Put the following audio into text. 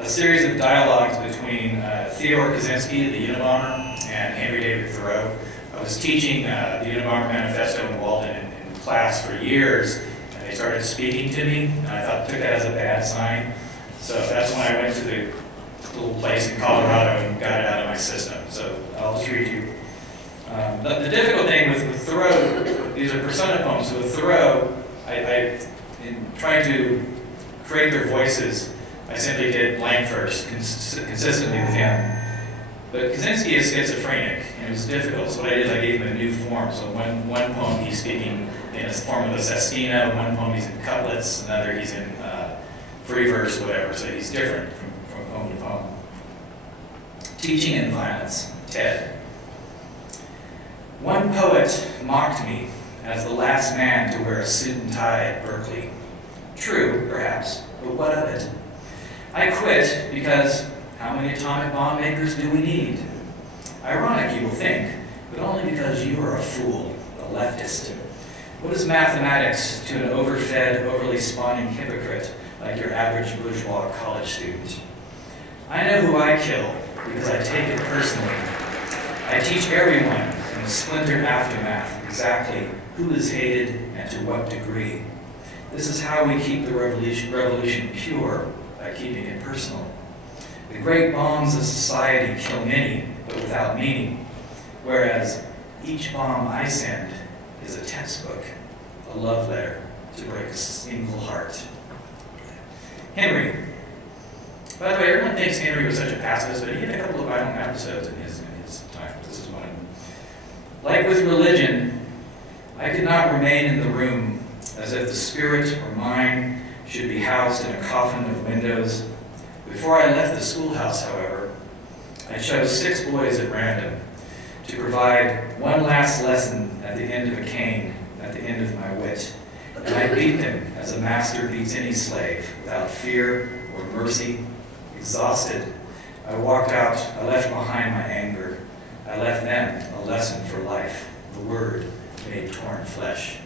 a series of dialogues between Theodore Kaczynski, the Unabomber, and Henry David Thoreau. I was teaching the Unabomber Manifesto in Walden in class for years, and they started speaking to me, and I took that as a bad sign. So that's when I went to the little place in Colorado and got it out of my system. So I'll just read you. The difficult thing with Thoreau, these are persona poems. So with Thoreau, in trying to create their voices, I simply did blank verse consistently with him. But Kaczynski is schizophrenic, and it was difficult, so what I did is I gave him a new form. So one poem he's speaking in a form of a sestina, one poem he's in couplets, another he's in free verse, whatever. So he's different from poem to poem. Teaching in Violence, Ted. One poet mocked me as the last man to wear a suit and tie at Berkeley. True, perhaps, but what of it? I quit because how many atomic bomb makers do we need? Ironic, you will think, but only because you are a fool, a leftist. What is mathematics to an overfed, overly spawning hypocrite like your average bourgeois college student? I know who I kill because I take it personally. I teach everyone in the splintered aftermath exactly who is hated and to what degree. This is how we keep the revolution pure, by keeping it personal. The great bombs of society kill many, but without meaning, whereas each bomb I send is a textbook, a love letter to break a single heart. Henry. By the way, everyone thinks Henry was such a pacifist, but he had a couple of violent episodes in his time. This is one of them. Like with religion, I could not remain in the room as if the spirit or mind should be housed in a coffin of windows. Before I left the schoolhouse, however, I chose 6 boys at random to provide one last lesson at the end of a cane, at the end of my wit. And I beat them as a master beats any slave, without fear or mercy. Exhausted, I walked out. I left behind my anger. I left them a lesson for life, the word made torn flesh.